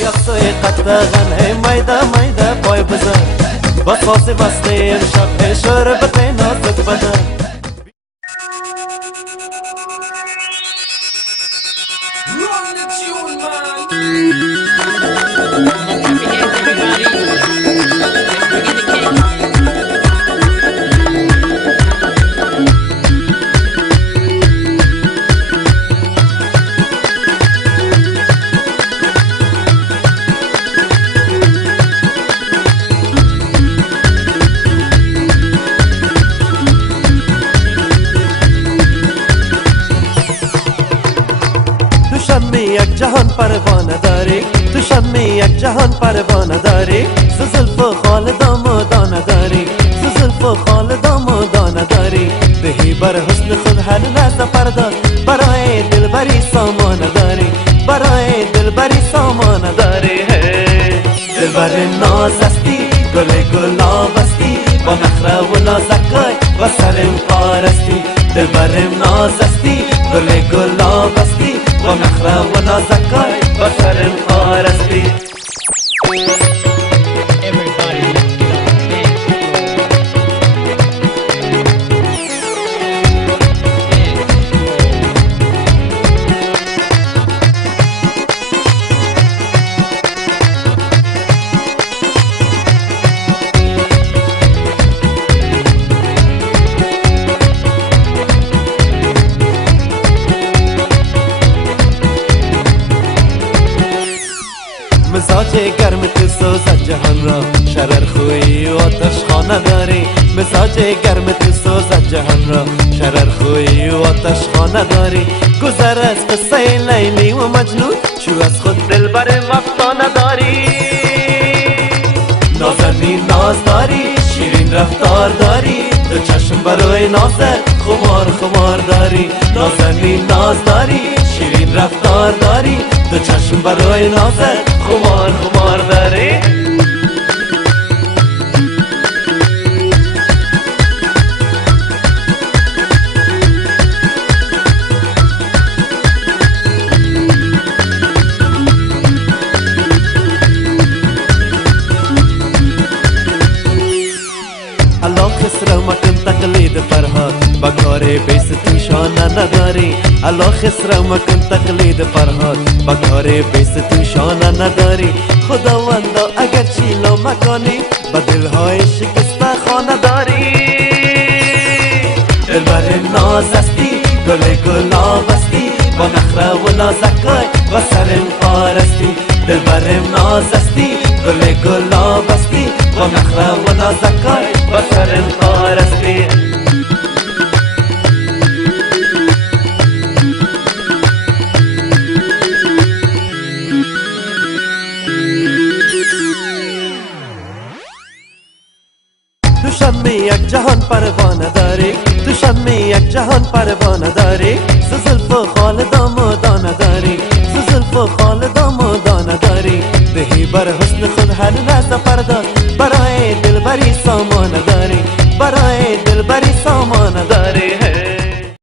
یخصای قطغن ای میده میده پای بزن با خاصی بسته امشب شربت نازک بدن Run the tune, man. یک جهان پروانه داری تو شم یک جهان پروانه داری زلف و خال دامادانه داری زلف و خال دامادانه داری بهی بر حسن خود هر لحظه پرداز برای دلبری سامانه داری برای دلبری سامانه داری دلبر ناز هستی گل گلاب هستی با نخره و نازکای و سرم پارستی دلبر ناز هستی گل گلاب هستی با نخره و نازکای با سرم پارستی مزاج گرم تو سوزد جهان را شرر خویی و آتش خانه داری مزاج گرم تو سوزد جهان را شرر خویی و آتش خانه داری گذر از قصه لیلی و مجنون چو از خود دلبر مفتانه داری نازنین ناز داری شیرین رفتار داری دو چشم برای نازت خمار خمار داری نازنین ناز داری شیرین رفتار داری دو چشم برای نازت خمار خمار داری الله خسرو مکن تقلید فرهاد با کار بیستون شانه نداری الله خسرو مکن تقلید فرهاد با کار بیستون شانه نداری خداوندا اگر چیلو مکانی با دلهای شکسته خانه داری دلبر ناز هستی گل گلاب هستی با نخره و نازکای و سرم پارستی دلبر ناز هستی گل گلاب هستی با نخره و نازکای و سرم پارستی تو شم یک جهان پروانه داری تو شم یک جهان پروانه داری زلف و خال دامادانه داری زلف و خال دامادانه داری بهی بر حسن خود هر لحظه پرداز